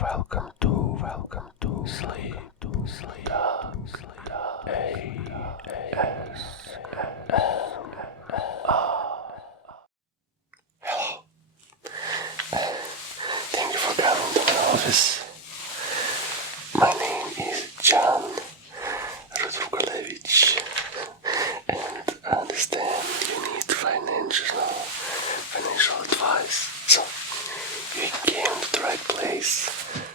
Welcome to sleep, Hello. Thank you for coming to my office. My name is John Rudrukolevich, and I understand you need financial advice. So you came to the right place.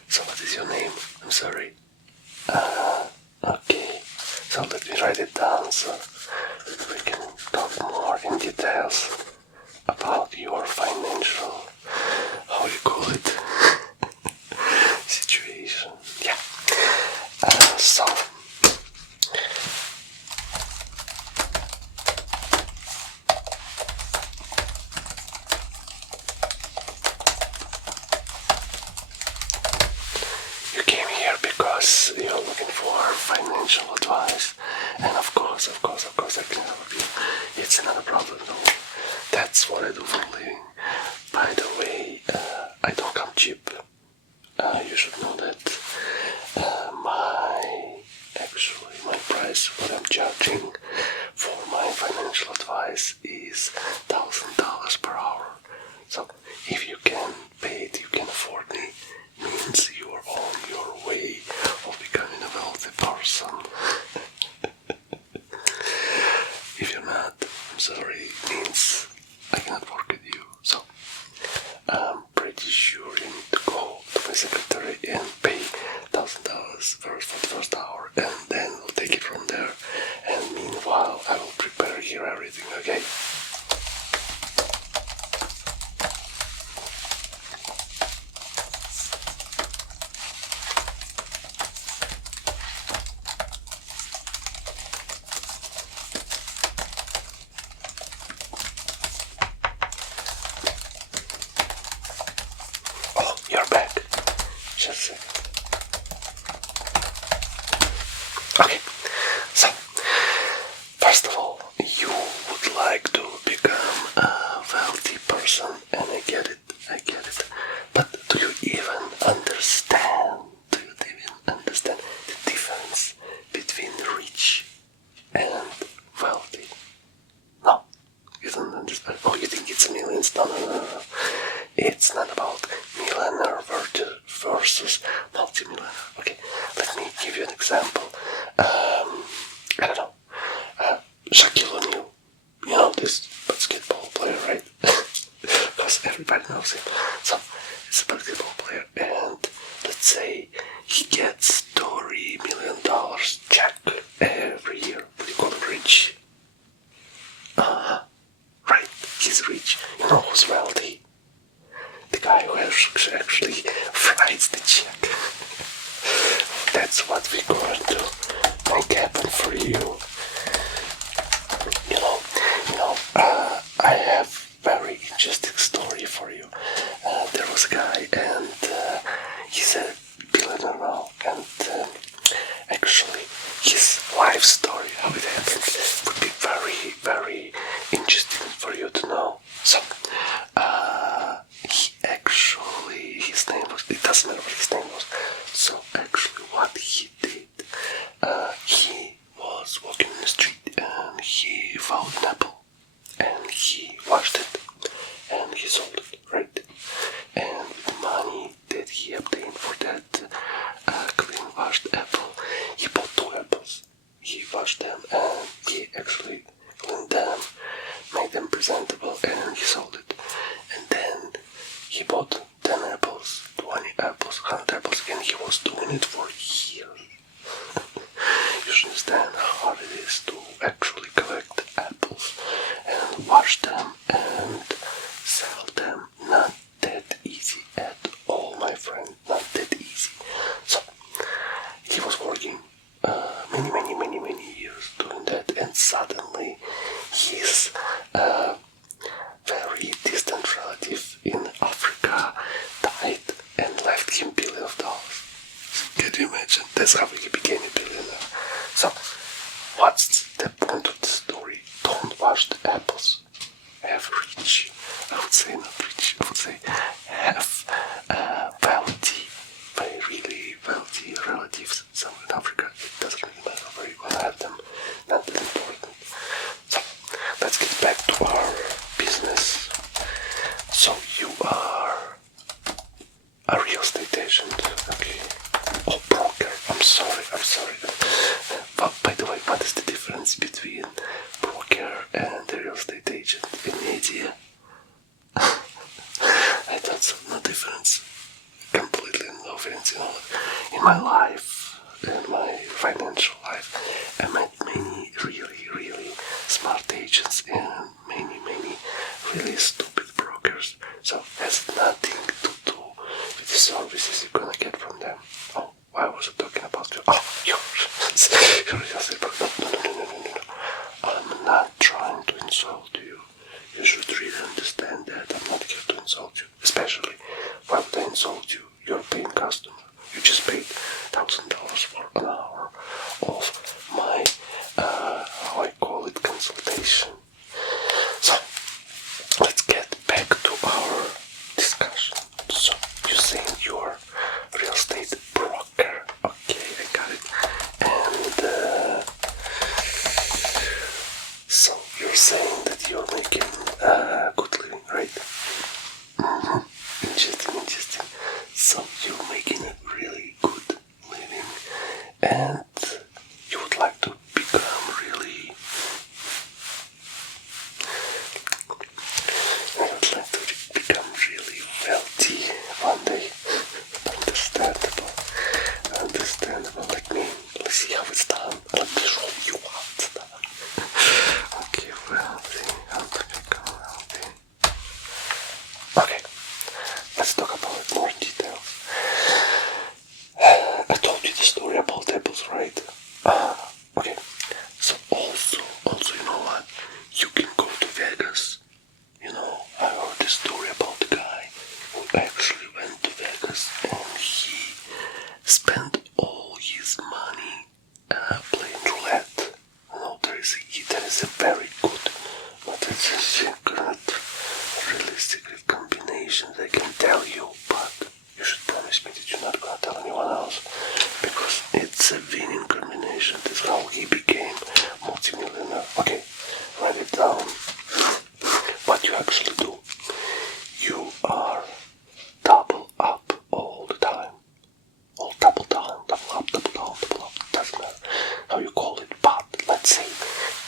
So what is your name? I'm sorry. Okay. So let me write it down so we can talk more in details about your financial, how you call it, situation. Yeah. So you came here because you're looking for financial advice, and of course, I can help you. It's not a problem, no. That's what I do for a living. By the way, I don't come cheap. You should know that. My price, what I'm charging for my financial advice is $1,000 per hour. So if you can pay it, you can afford me, means you are on your way of becoming a wealthy person. If you're not, I'm sorry, it means I cannot work with you. So I'm pretty sure you need to go to my secretary and pay $1,000 for the first hour, and then we'll take it from there. And meanwhile, I will prepare here everything, okay? Oh, you're back. Just a second. Okay, so first of all, you would like to become a wealthy person, and I get it. But do you even understand? The difference between rich and wealthy? No, you don't understand. Oh, you think it's millions? No. It's not about millionaire versus multimillionaire. Okay, let me give you an example. I don't know. Shaquille O'Neal. You know this basketball player, right? Because everybody knows him. So, he's a basketball player, and let's say he gets $30 million check every year. What do you call him, rich? Right, he's rich. You know who's wealthy? The guy who actually writes the check. That's what we're going to make happen for you. I have very interesting story for you. There was a guy, and he's a billionaire now, and actually his life story, how it happened, would be very, very interesting for you to know. So, his name was, it doesn't matter what his name was. So actually what he did, he was walking in the street and he found an apple and he washed it and he sold it, right? And the money that he obtained for that clean washed apple, he bought 2 apples. He washed them and he actually cleaned them, made them presentable, and he sold it. And then he bought 10 apples, 20 apples, 100 apples, and he was doing it for years. You should understand how hard it is to actually collect apples and wash them and sell them. Not that easy at all, my friend, not that easy. So, he was working many years doing that, and suddenly his very distant relative in Africa died and left him $billions of dollars. Can you imagine? That's how he became a billionaire. So, what's the point of the story? Don't wash the apples. Have rich, I would say not rich, I would say have wealthy agent. Okay. Oh, broker. I'm sorry. But by the way, what is the difference between broker and a real estate agent? Any idea? I thought so. No difference. Completely no difference. You know, in my life, in my financial life, I met many really smart agents and many really stupid brokers. So it has nothing to do with the services you're gonna get from them. Oh, why was I talking about you? Oh, you're just a broker. No. I'm not trying to insult you. You should really understand that I'm not here to insult you. Especially, why would I insult you? You're a paying customer. You just paid $1,000 for an hour of my, how I call it, consultation. So, let's get back to our discussion. So, you're saying you're a real estate broker. Okay, I got it. And, so you're saying that you're making a good living, right? Interesting. So you're making a really good living and you would like to become really wealthy one day. Understandable. Like me. Let's see how it's done. Let me show you how it's done. Okay, wealthy. How to become wealthy. Okay, let's talk about more details. I told you the story about apples, right? Okay. So also, you know what? You can go to Vegas. You know, I heard the story about the guy who actually went to Vegas and he spent all his money playing roulette. You know, there is a very good, but it's a secret, really secret combination that I can tell you, but you should promise me that you're not gonna tell anyone else, because it's a winning combination. That's how he became multi-millionaire. Okay, write it down. What you actually do, you are double up all the time. All double up, doesn't matter how you call it, but let's say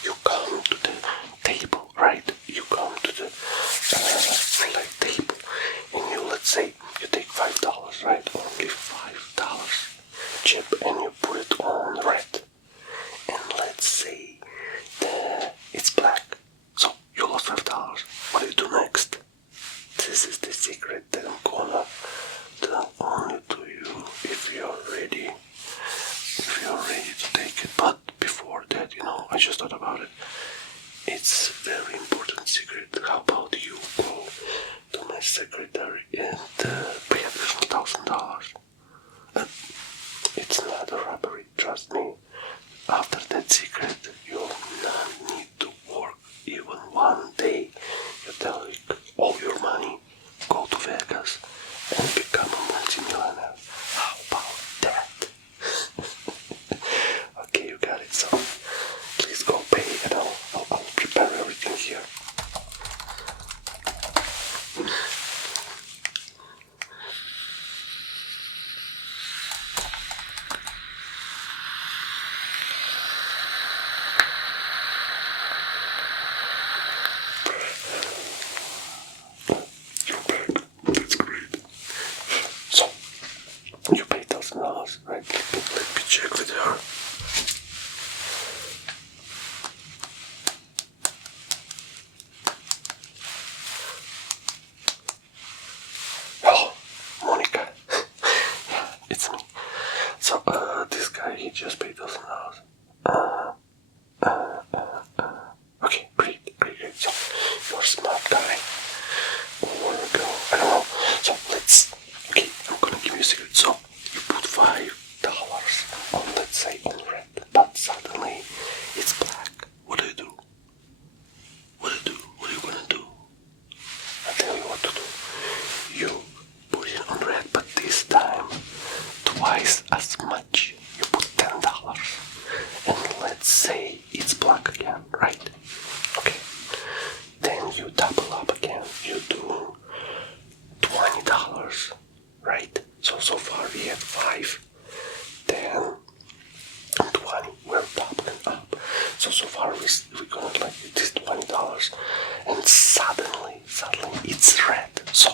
you come to the table, right? You come to the roulette table and you, let's say, you take $5, right? Only $5 chip and you put it on red. And let's say it's black. So you lost $5. What do you do next? This is the secret that I'm gonna tell only to you if you're ready. If you're ready to take it. But before that, you know, I just thought about it. It's a very important secret. How about you go to my secretary and pay additional $1,000? It's not a robbery, trust me. After that secret, you'll not need to work even one day. You take all your money, go to Vegas, and become a multi-millionaire. How about that? Okay, you got it. So please go pay, and I'll prepare everything here. That's great. So you pay $1,000, right? Let me check with her. Hello, Monica. Yeah, it's me. So this guy, he just paid $1,000. Okay, great. So you're a smart guy. Or girl, I don't know. So okay, I'm gonna give you a secret. So you put $5 on, let's say, on red, but suddenly it's black. What do you do? What are you gonna do? I'll tell you what to do. You put it on red, but this time twice as much. You put $10. And let's say it's black again, right? Okay. Then you double up again. You do $20, right? So far we had 5, 10, and 20. We're doubling up. So far we got like this $20, and suddenly it's red. So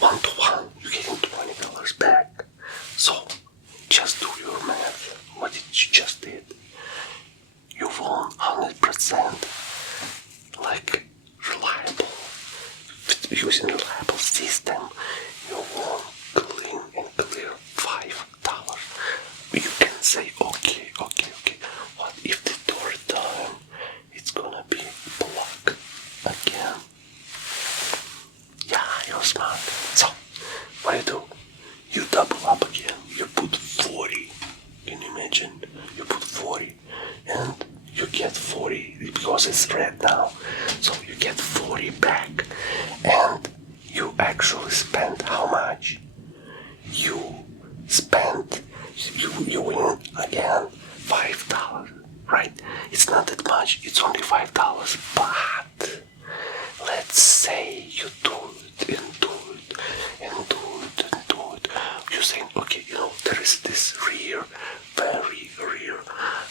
1 to 1, you're getting $20 back. So just do your math. What did you just did? You won 100%. Like reliable, using reliable system, you won clean and clear $5. You can say, okay, what if the third time it's gonna be blocked again? Yeah, you're smart. So, what do? You double up again. You put 40. Can you imagine? You put 40 and you get 40 because it's red now. So you get 40 back, and you actually spend how much? You spend, you win again $5, right? It's not that much, it's only $5, but let's say you do it and do it and do it and do it. You're saying, okay, there is this very rare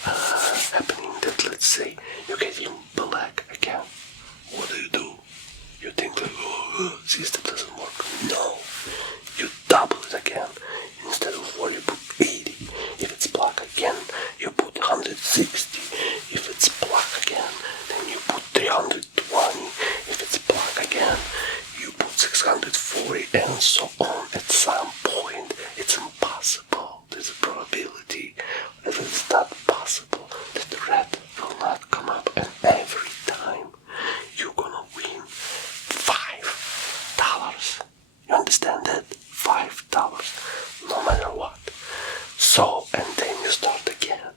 happening that, let's say, you get him black again. What do? You think like, oh, system doesn't work. No, you double it again. Instead of 40, you put 80. If it's black again, you put 160. If it's black again, then you put 320. If it's black again, you put 640, and so on. At some point, it's impossible. There's a probability that it's not possible that the red will not come up, and every time you're gonna win $5. You understand that? $5, no matter what. So, and then you start again.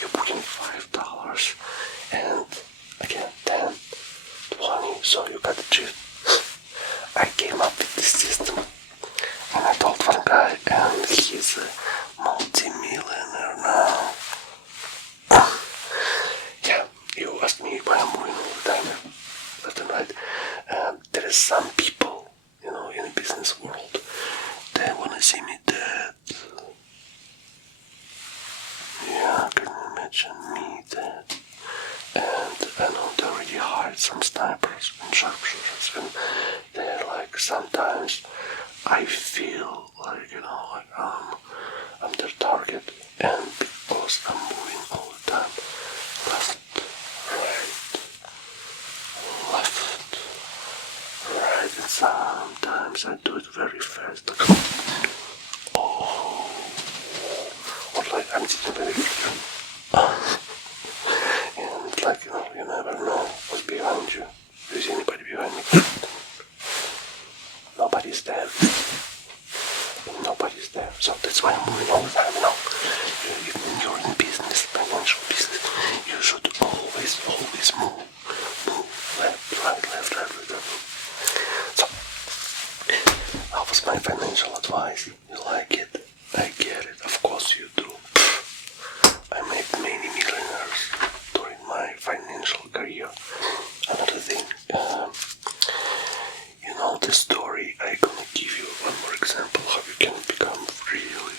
You put in $5, and again 10, 20. So you got the drift. I came up with this system, and I told one guy, and he's a multi-millionaire now. Yeah, you asked me why I'm moving all the time, left and right. There is some people, in the business world, they wanna see me dead. Yeah, can you imagine me dead? And I know they already hired some snipers and sharpshooters, and they're like, sometimes I feel like, I'm their target, and because I'm moving all the time, left, right, and sometimes I do it very fast, like, oh, or like I'm sitting very clear. And like, you never know what's behind you. Do you see anybody behind me? Nobody's there. Nobody's there. So that's why I'm moving all the time, When you're in business, financial business, you should always move. Left, right. So, that was my financial advice. You like it? I get it. Of course you do. I made many millionaires during my financial career. Another thing, the story, I'm gonna give you one more example how you can become really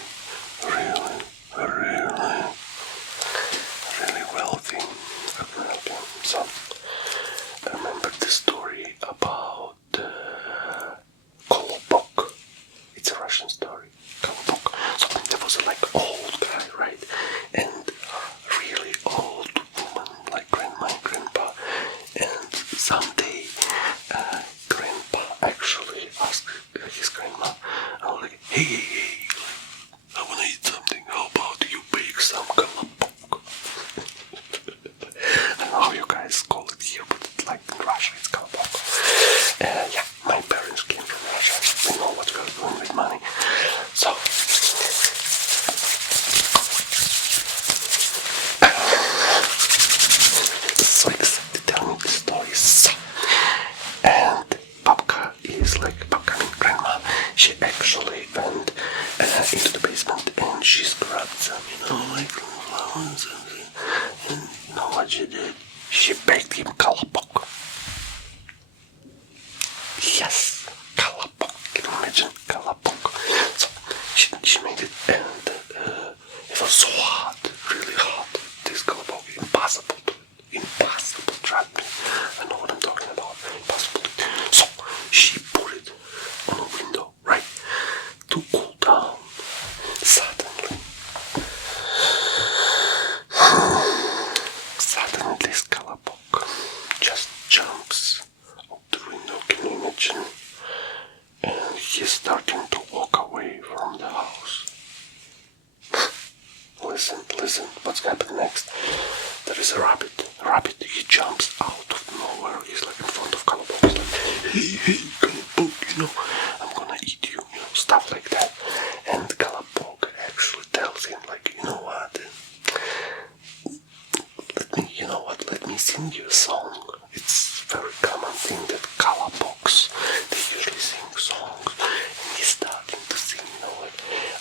wealthy. Okay. So, I remember the story about Kolobok. It's a Russian story. Kolobok. So there was a old guy, right? And a really old woman, like grandma and grandpa. And someday, grandpa actually asked his grandma, hey, I wanna eat something. How about you bake some kolobok? I don't know how you guys call it here, but in Russia it's kolobok. Yeah, my parents came from Russia. We know what we're doing with money. So, so excited to tell me the stories. And Babka is Babka, grandma. She actually went into the basement and she grabbed some, flowers. And you know what she did? She baked him kolobok. Yes, kolobok. Can you imagine kolobok? So she made it was so hot, really hot. This colobog, impossible to trap me. I know what I'm talking about. Impossible. So she put it on a window, right, to cool down. Suddenly this colobog just jumps out the window. Can you imagine? And he's starting to walk away from the house. Listen, what's happened next? There is a rabbit. He jumps out of nowhere. He's like in front of Colobog. He's like, hey, Colobog, I'm gonna eat you, stuff like that. And Colobog actually tells him, like, what? Let me sing you a song. It's a very common thing that Colobogs, they usually sing songs. And he's starting to sing,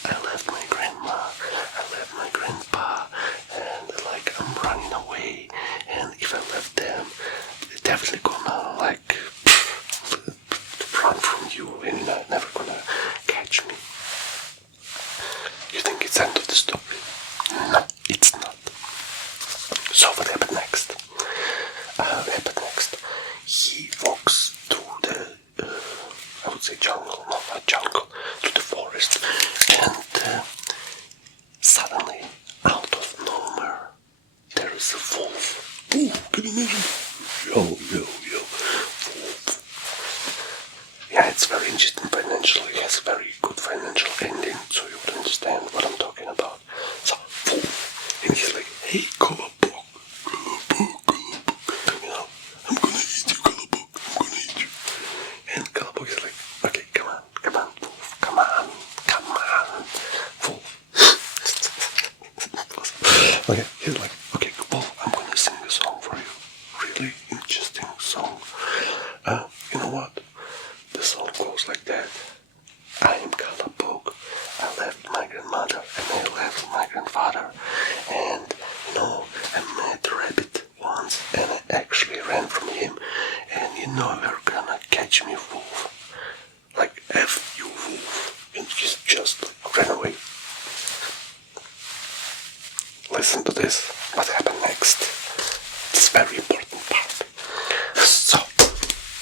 I left my grandma, I left my grandpa, and I'm running away. And if I left them, they're definitely gonna run from you, and you're never gonna catch me. You think it's the end of the story? No, it's not. So what happened next? He walks through the, I would say jungle, no, not jungle, to the forest, and suddenly, out of nowhere, there is a wolf. Ooh, can you imagine? Yo, wolf. Yeah, it's very interesting financially. It has a very good financial ending, so you would understand what I'm talking about. So, wolf, and he's like, hey, Colobog, I'm gonna eat you, Colobog, I'm gonna eat you. And Colobog is like, okay, come on, wolf, come on, wolf. Okay, he's like, okay, wolf, I'm gonna sing a song for you. Really interesting song. You know what? The song goes like that. I am Colobog. I left my grandmother and I left my grandfather. And I met a rabbit once and I actually ran from him. And they're gonna catch me, wolf. Like F you, wolf. And he's just ran away. Listen to this. What happened next? It's a very important part. So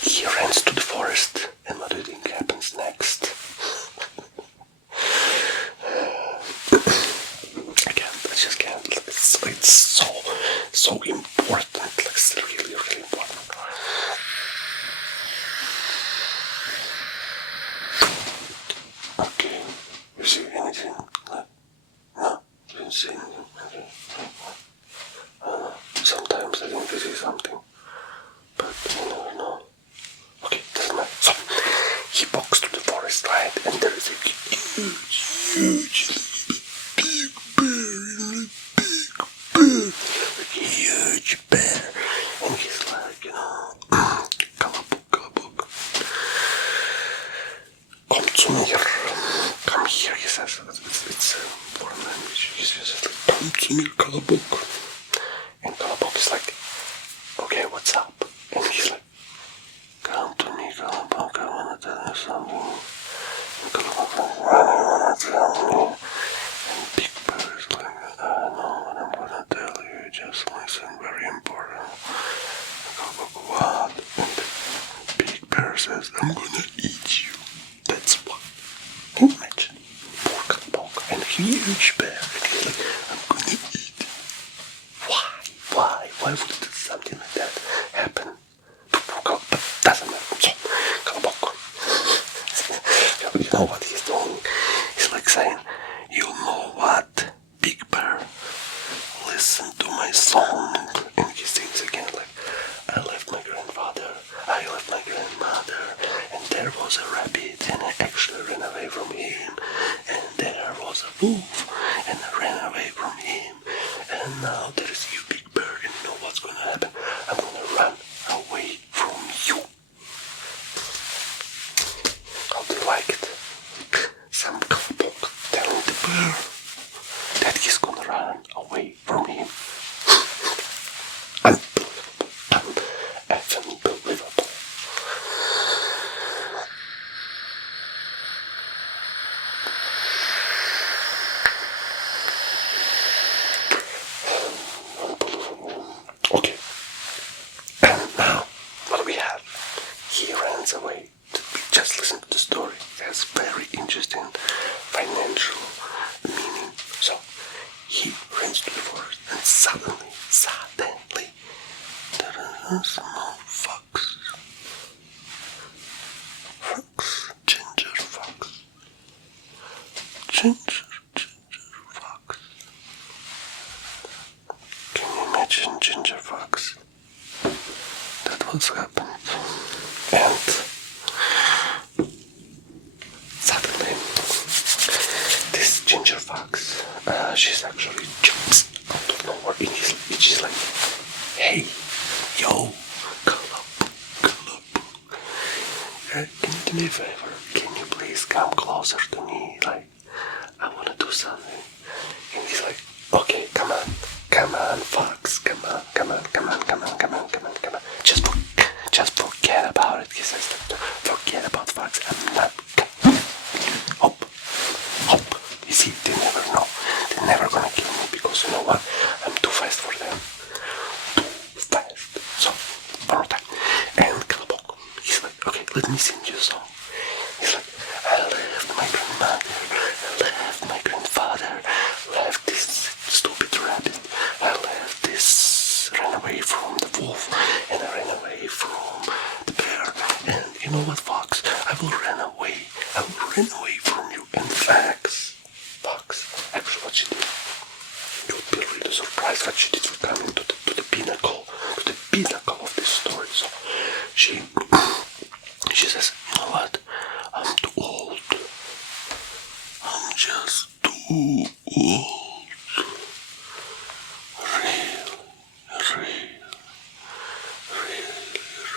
he runs to the forest, and what do you think happens next? I just can't. It's so important. It's really important. Okay, you see anything? No, you didn't see anything. Sometimes I think this is something, but you never know. Okay, doesn't matter. So he walks to the forest, right? And there is a huge huge bear, and he's like, Colobog, come here, he says. It's a foreign language. He says, come to me, Colobog. And Colobog is like, okay, what's up? And he's like, come to me, Colobog, I wanna tell you something. And Colobog like, what do you wanna tell me? And Big Bear is like, I know what I'm gonna tell you, just listen, very important. And Colobog, what? And Big Bear says, I'm gonna eat you. That's what. Can you imagine? Poor Colobog and a huge bear, and he's like, I'm gonna eat. Why would something like that happen? But doesn't matter. So, Colobog, you know what he's doing? He's like saying, you know what, Big Bear? Listen to my song. And he sings again like, I left my grandfather, I left my grandmother, and there was a rabbit, and I actually ran away from him, and there was a wolf, and I ran away from him, and now there is you, Big Bear, and you know what's gonna happen? I'm gonna run away from you. How do you like it? Some Colobog telling the bear that he's gonna run away from him. Unbelievable. he runs to the forest, and suddenly, there are some fox. Ginger fox. Ginger fox. Can you imagine ginger fox? That was happened. And suddenly, this ginger fox, she's actually jumps out of nowhere, and she's like, hey, yo, Calaboo. Can you do me a favor? Can you please come closer to me? Like, I wanna do something. And he's like, okay, come on, fox, come on. Just forget about it. He says, forget about fox. I'm not. Hop. You see, they never know. They're never gonna kill me because you know what? I'm too fast for them. Too fast. So, one more time. And Calaboo, he's like, okay, let me sing you a song. He's like, I left my grandmother, I left my grandfather, left this stupid rabbit, I left this, ran away from the wolf, and I ran away from the bear, and you know what, fox, I will run away from you. And fox, actually what she did, you would be really surprised what she did for coming to the pinnacle of this story. So she says, you know what, I'm too old, I'm just too old,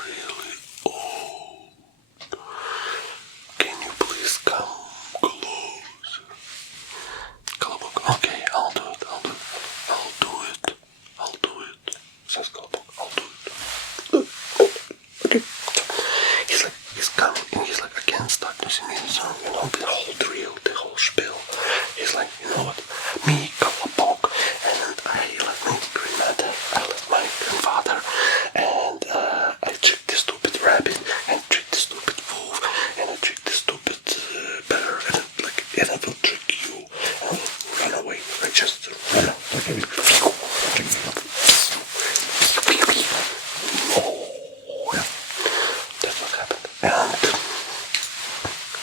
really old. Can you please come closer? Calaboo, okay, I'll do it, says Calaboo, I'll do it. Okay, so he's coming, and he's like, again, start to sing his song, you know, the whole drill, the whole spiel. He's like, you know what, me, Calaboo, and I left my grandmother, I left my grandfather, and I tricked the stupid rabbit, and tricked the stupid wolf, and I tricked the stupid bear, and I will trick you, and I will run away, I just run out, that's what happened. And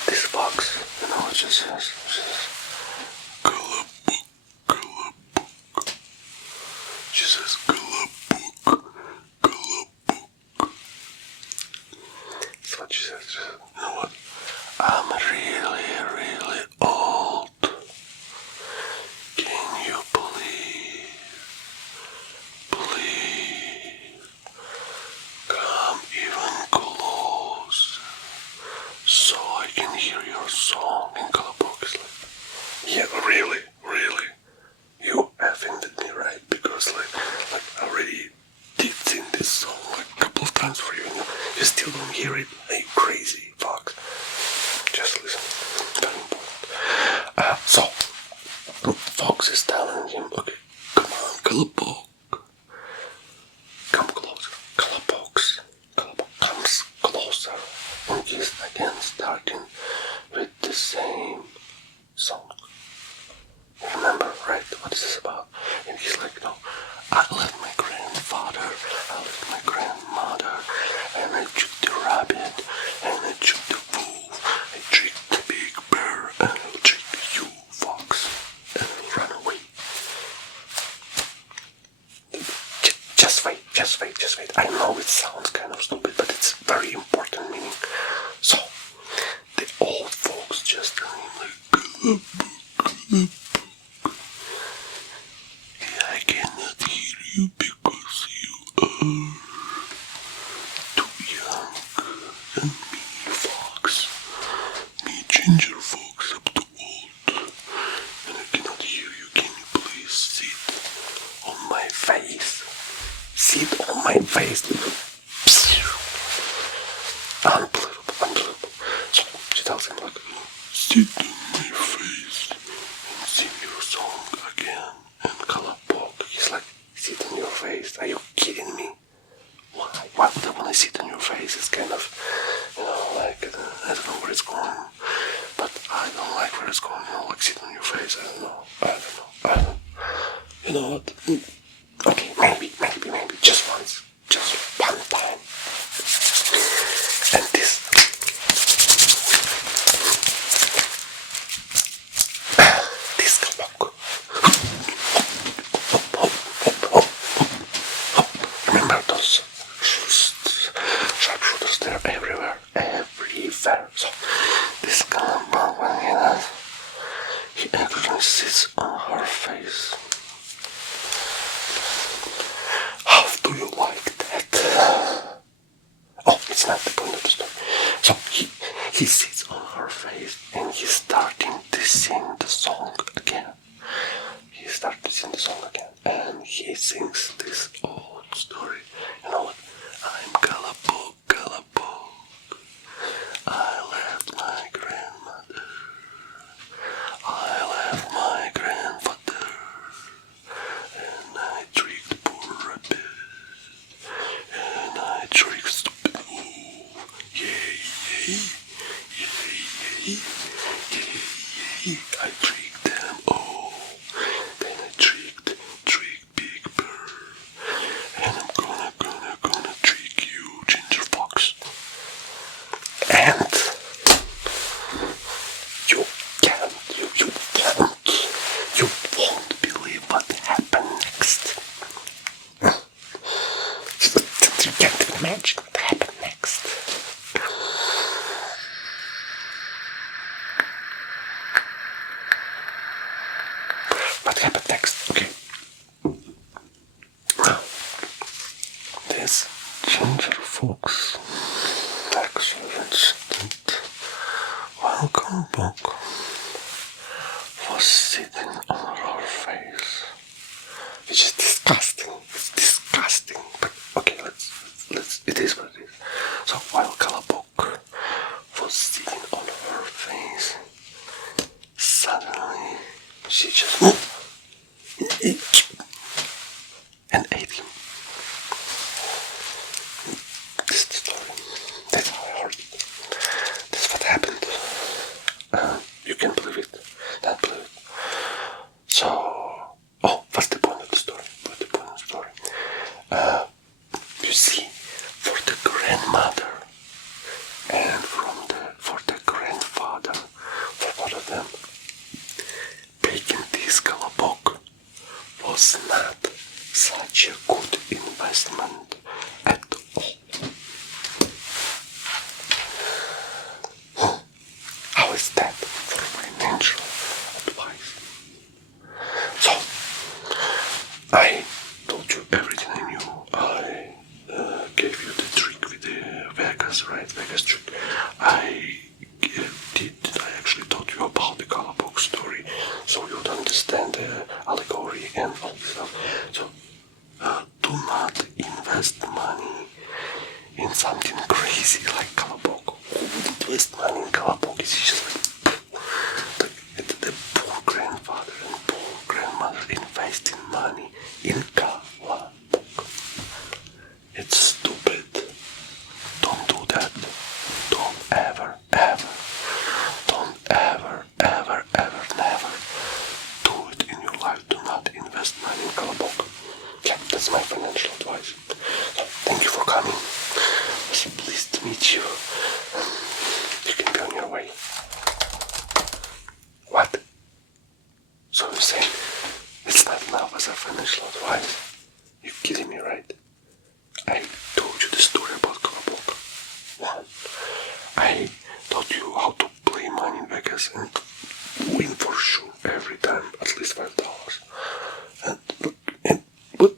this fox, you know what she says? She says, Calaboo. She says, Calaboo. That's what she says. She says, you know what? I'm really old. Can you please come even close so I can hear your song? And Calaboo is like, yeah, really, you effing did me right, because like I already did sing this song like a couple of times for you, and you still don't hear it. Are you crazy, fox? Just listen, very important. So fox is telling him, okay, come on, Calaboo, come closer. Calaboo comes closer, and he's again starting with the same song. Remember, right, what is this about? And he's like, no, I left my grandfather, I left my grandmother, and I tricked the rabbit, and I tricked the wolf, I tricked the big bear, and I'll trick you, fox, and I'll run away. Just wait. I know it sounds kind of stupid, but it's very important meaning. So, the old folks just tell him like, I cannot hear you because you are too young than me, fox. Me, ginger fox, up too old, and I cannot hear you. Can you please sit on my face? Unbelievable. So she tells him like, sit on my face and sing your song again. And Calaboo, he's like, sit on your face? Are you kidding me? Why would I want to sit on your face? It's kind of, you know, like, I don't know where it's going, but I don't like where it's going, you know, like sit on your face, I don't know. You know what? Okay, maybe, just once. Just one time. And this book. Remember those sharpshooters? They're everywhere. So this book, when he actually sits on her face. How do you like that? Oh, it's not the point of the story. So he sits on her face and he's starting to sing the song again. And he sings this old story. You know what? I'm Galapog. I left my grandmother. I left my grandfather. And I tricked poor rabbit. And I tricked stupid. Yeah. I tricked them all. Then I tricked Big Bird. And I'm gonna trick you, Ginger Fox. And you won't believe what happened next. You can't imagine what happened next. What happened next? Okay. Well, this Ginger Fox excellent welcome book was sitting on her face, which is disgusting. It's disgusting, but okay, let's. It is what it is. So while Calabook was sitting on her face, suddenly she just and ate him. This is the story. That's how I heard it. That's what happened. You can believe it. Don't believe it. So, what's the point of the story? You see, for the grandmother and for the grandfather, for both of them, baking this Galapog was not such a good investment at all. How is that for financial advice? So, I told you everything I knew. I gave you the trick with the Vegas, right? Vegas trick. I actually told you about the Galapog story, so you would understand the allegory and all this stuff. So, do not invest money in something crazy like Galapog. Who would invest money in Galapog? It's just like the poor grandfather and poor grandmother investing money in Galapog. It's stupid. Don't do that. Don't ever, never do it in your life. Do not invest money in Galapog. Yeah, that's my financial advice. So, thank you for coming. I was pleased to meet you. You can be on your way. What? So you say it's not enough as a financial advice? You're kidding me, right? I told you the story about Galapog. One, I taught you how to play money in Vegas and win for sure every time, at least $5. And look,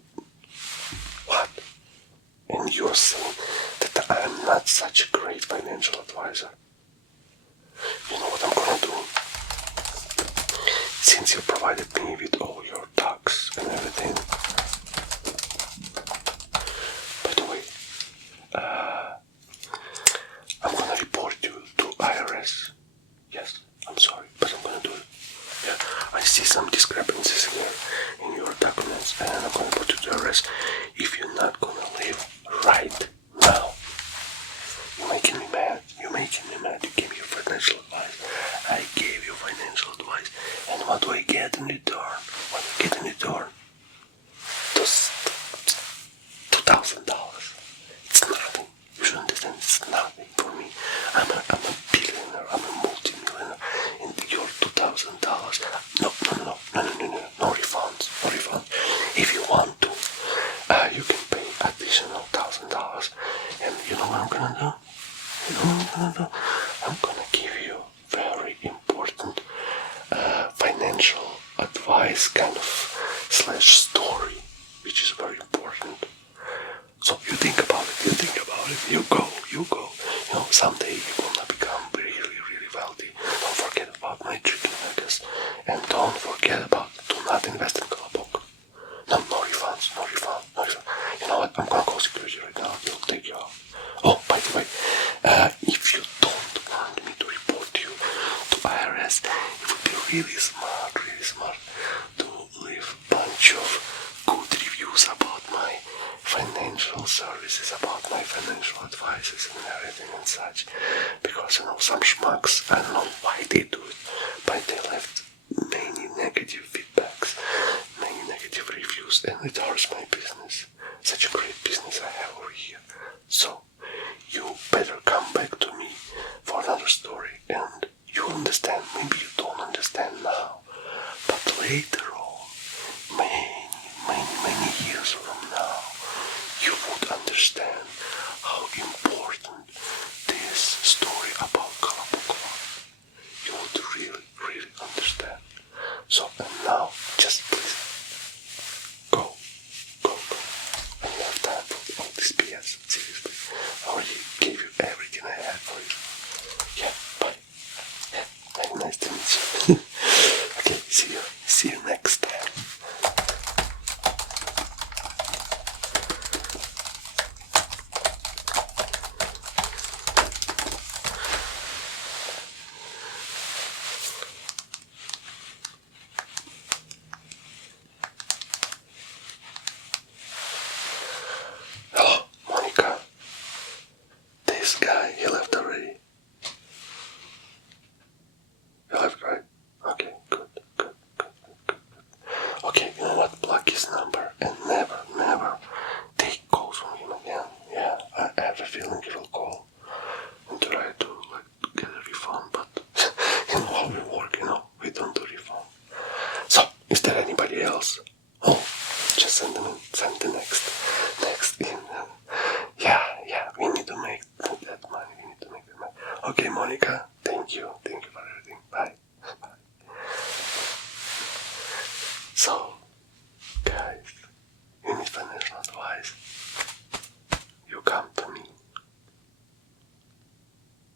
what? And you're saying that I'm not such a great financial advisor. You know what I'm gonna do? Since you provided me with all your tax and everything. By the way, I'm gonna report you to IRS. Yes, I'm sorry, but I'm gonna do it. Yeah, I see some discrepancies here in your documents, and I'm gonna put you to IRS if you're not gonna leave right now. You're making me mad. You gave me your financial advice. I gave you financial advice, and what do I get in return? It's nothing for me. I'm a billionaire. I'm a multi-millionaire. And your $2,000. No refunds. No refunds. If you want to, you can pay additional $1,000. And you know what I'm gonna do? I'm gonna give you very important financial advice kind of slash story, which is very important. So you think about it, you go. Someday you're gonna become really wealthy. Don't forget about my chicken nuggets. And don't forget about do not invest in Colabok. No refunds. You know what? I'm gonna call security right now. They'll take you out. Oh, by the way, if you don't want me to report you to IRS, it would be really smart to leave a bunch of good reviews about my financial services, about my financial advices and everything and such. Because some schmucks, I don't know why they do it, but they left many negative feedbacks, many negative reviews, and it hurts my business. Such a great business I have over here. So you better come back to me for another story, and you understand. Maybe you don't understand now, but later on, many years from now, you would understand how important this story about Kalapukala. You would really understand. So, and now, just please go. I don't have time for all this BS. Seriously, I already gave you everything I had for you. Yeah, bye. Yeah, very nice to meet you. Okay, see you next time. Hello, Monica. This guy, he left already. You left, right? Okay, good. Okay, you know what? Block his number and never take calls from him again. Yeah, I have a feeling he will call and try to get a refund, but you know how we work, we don't do refund. So, is there anybody else? Oh, just send the next in. Yeah, we need to make that money. Okay, Monica, thank you for everything. Bye. So,